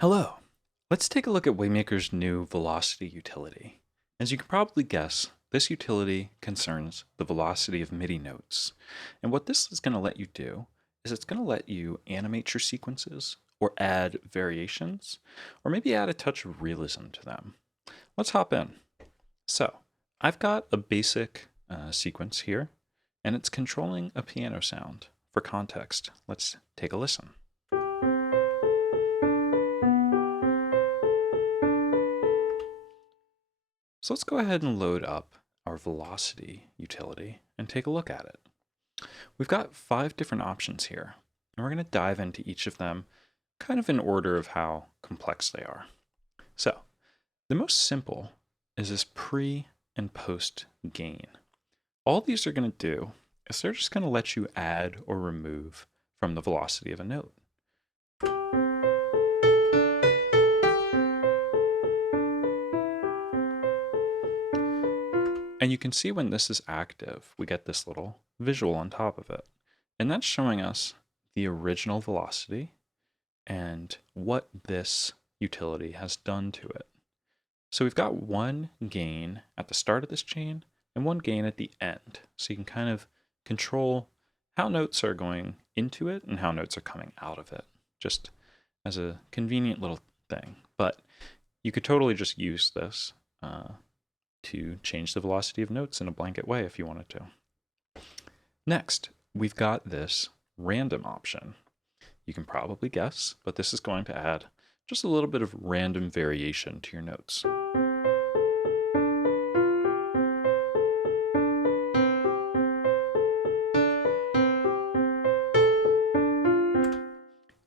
Hello. Let's take a look at Waymaker's new velocity utility. As you can probably guess, this utility concerns the velocity of MIDI notes. And what this is going to let you do is it's going to let you animate your sequences or add variations or maybe add a touch of realism to them. Let's hop in. So I've got a basic sequence here and it's controlling a piano sound. For context, let's take a listen. So let's go ahead and load up our velocity utility and take a look at it. We've got 5 different options here, and we're going to dive into each of them kind of in order of how complex they are. So the most simple is this pre and post gain. All these are going to do is they're just going to let you add or remove from the velocity of a note. And you can see when this is active, we get this little visual on top of it. And that's showing us the original velocity and what this utility has done to it. So we've got one gain at the start of this chain and one gain at the end. So you can kind of control how notes are going into it and how notes are coming out of it, just as a convenient little thing. But you could totally just use this to change the velocity of notes in a blanket way if you wanted to. Next, we've got this random option. You can probably guess, but this is going to add just a little bit of random variation to your notes.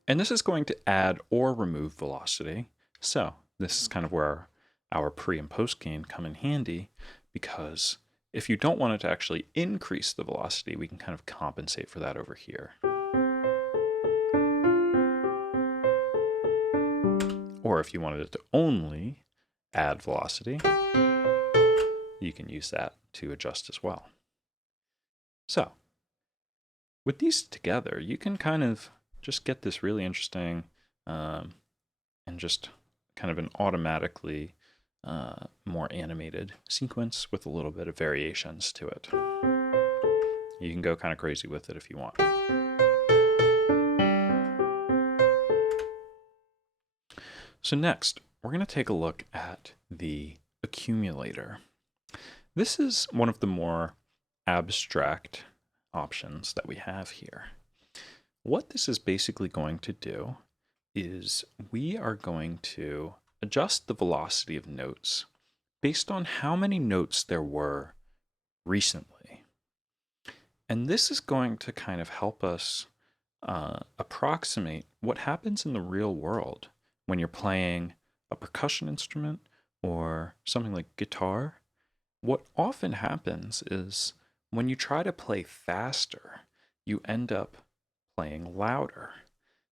And this is going to add or remove velocity. So this is kind of where our pre and post gain come in handy, because if you don't want it to actually increase the velocity, we can kind of compensate for that over here. Or if you wanted it to only add velocity, you can use that to adjust as well. So with these together, you can kind of just get this really interesting and just kind of an automatically more animated sequence with a little bit of variations to it. You can go kind of crazy with it if you want. So next, we're going to take a look at the accumulator. This is one of the more abstract options that we have here. What this is basically going to do is we are going to adjust the velocity of notes based on how many notes there were recently. And this is going to kind of help us approximate what happens in the real world when you're playing a percussion instrument or something like guitar. What often happens is when you try to play faster, you end up playing louder.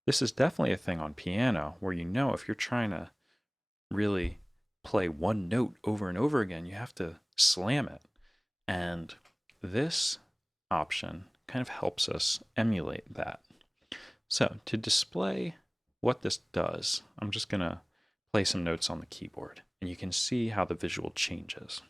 This is definitely a thing on piano where you know if you're trying to really play one note over and over again, you have to slam it. And this option kind of helps us emulate that. So to display what this does, I'm just going to play some notes on the keyboard, and you can see how the visual changes.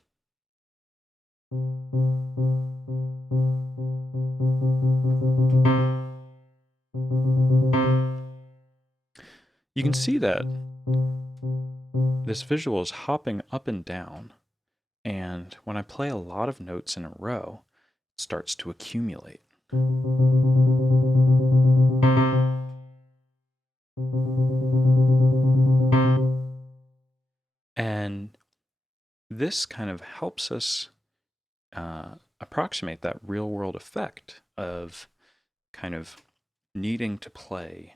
You can see that this visual is hopping up and down, and when I play a lot of notes in a row, it starts to accumulate. And this kind of helps us approximate that real world effect of kind of needing to play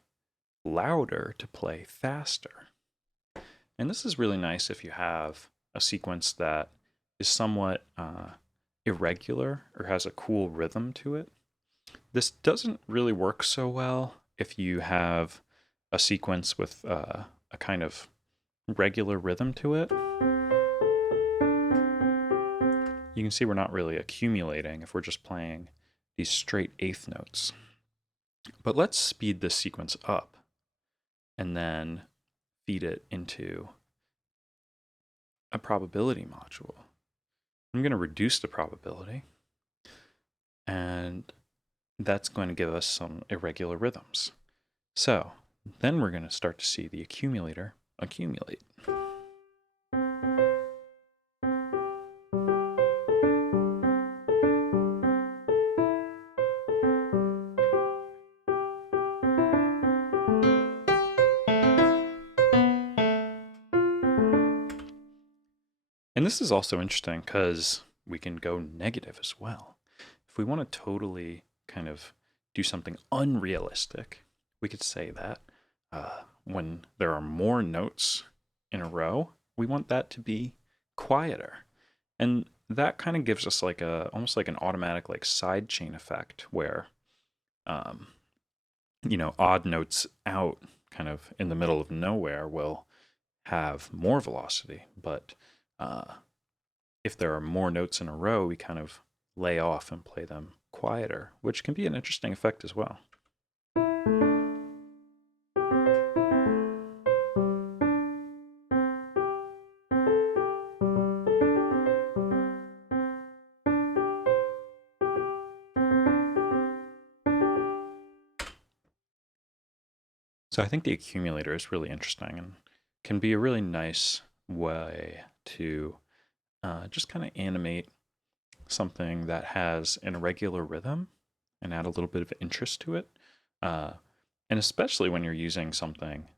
louder to play faster. And this is really nice if you have a sequence that is somewhat irregular or has a cool rhythm to it. This doesn't really work so well if you have a sequence with a kind of regular rhythm to it. You can see we're not really accumulating if we're just playing these straight eighth notes. But let's speed this sequence up and then feed it into a probability module. I'm going to reduce the probability, and that's going to give us some irregular rhythms. So then we're going to start to see the accumulator accumulate. And this is also interesting because we can go negative as well. If we want to totally kind of do something unrealistic, we could say that when there are more notes in a row, we want that to be quieter. And that kind of gives us like almost like an automatic like side chain effect where, odd notes out kind of in the middle of nowhere will have more velocity. But if there are more notes in a row, we kind of lay off and play them quieter, which can be an interesting effect as well. So I think the accumulator is really interesting and can be a really nice way to just kind of animate something that has an irregular rhythm and add a little bit of interest to it. And especially when you're using something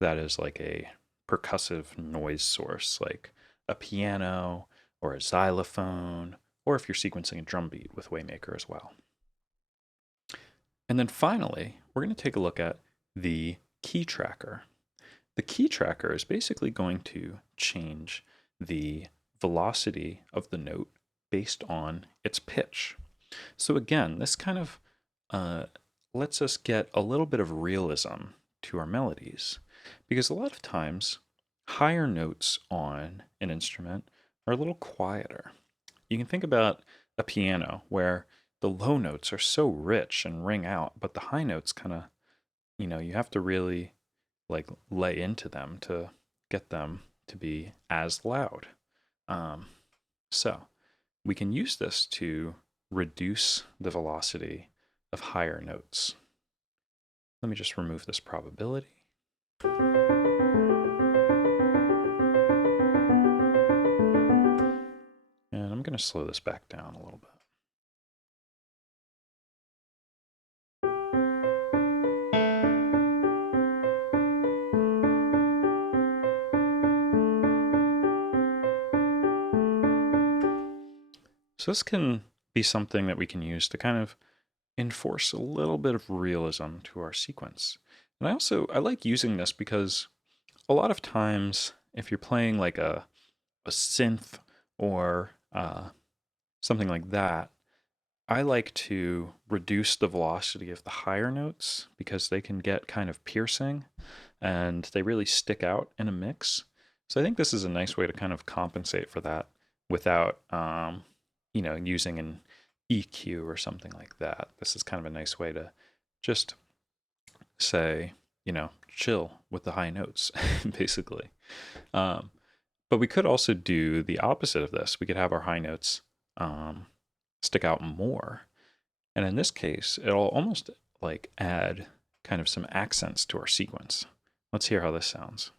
that is like a percussive noise source, like a piano or a xylophone, or if you're sequencing a drum beat with Waymaker as well. And then finally, we're going to take a look at the key tracker. The key tracker is basically going to change the velocity of the note based on its pitch. So again, this kind of lets us get a little bit of realism to our melodies, because a lot of times higher notes on an instrument are a little quieter. You can think about a piano where the low notes are so rich and ring out, but the high notes kind of, you have to really like lay into them to get them to be as loud. So we can use this to reduce the velocity of higher notes. Let me just remove this probability. And I'm going to slow this back down a little bit. So this can be something that we can use to kind of enforce a little bit of realism to our sequence. And I like using this because a lot of times if you're playing like a synth or something like that, I like to reduce the velocity of the higher notes because they can get kind of piercing and they really stick out in a mix. So I think this is a nice way to kind of compensate for that without, using an EQ or something like that. This is kind of a nice way to just say, chill with the high notes, basically. But we could also do the opposite of this. We could have our high notes stick out more. And in this case, it'll almost like add kind of some accents to our sequence. Let's hear how this sounds.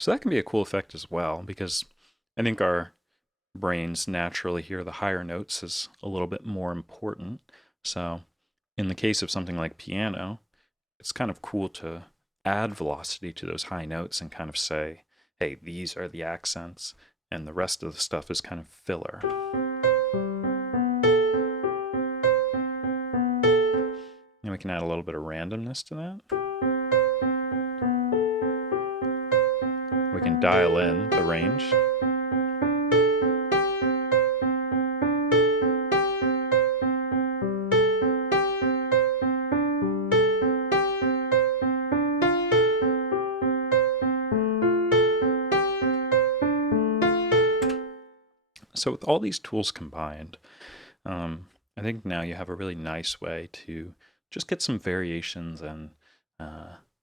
So that can be a cool effect as well, because I think our brains naturally hear the higher notes as a little bit more important. So in the case of something like piano, it's kind of cool to add velocity to those high notes and kind of say, hey, these are the accents, and the rest of the stuff is kind of filler. And we can add a little bit of randomness to that. We can dial in the range. So with all these tools combined, I think now you have a really nice way to just get some variations and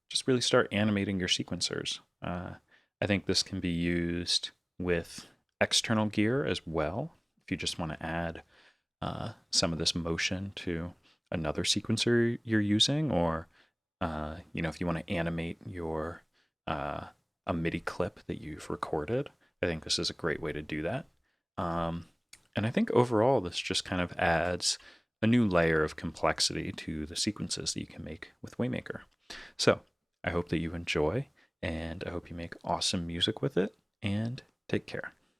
just really start animating your sequencers. I think this can be used with external gear as well. If you just want to add some of this motion to another sequencer you're using, or if you want to animate your a MIDI clip that you've recorded, I think this is a great way to do that. And I think overall, this just kind of adds a new layer of complexity to the sequences that you can make with Waymaker. So I hope that you enjoy, and I hope you make awesome music with it, and take care.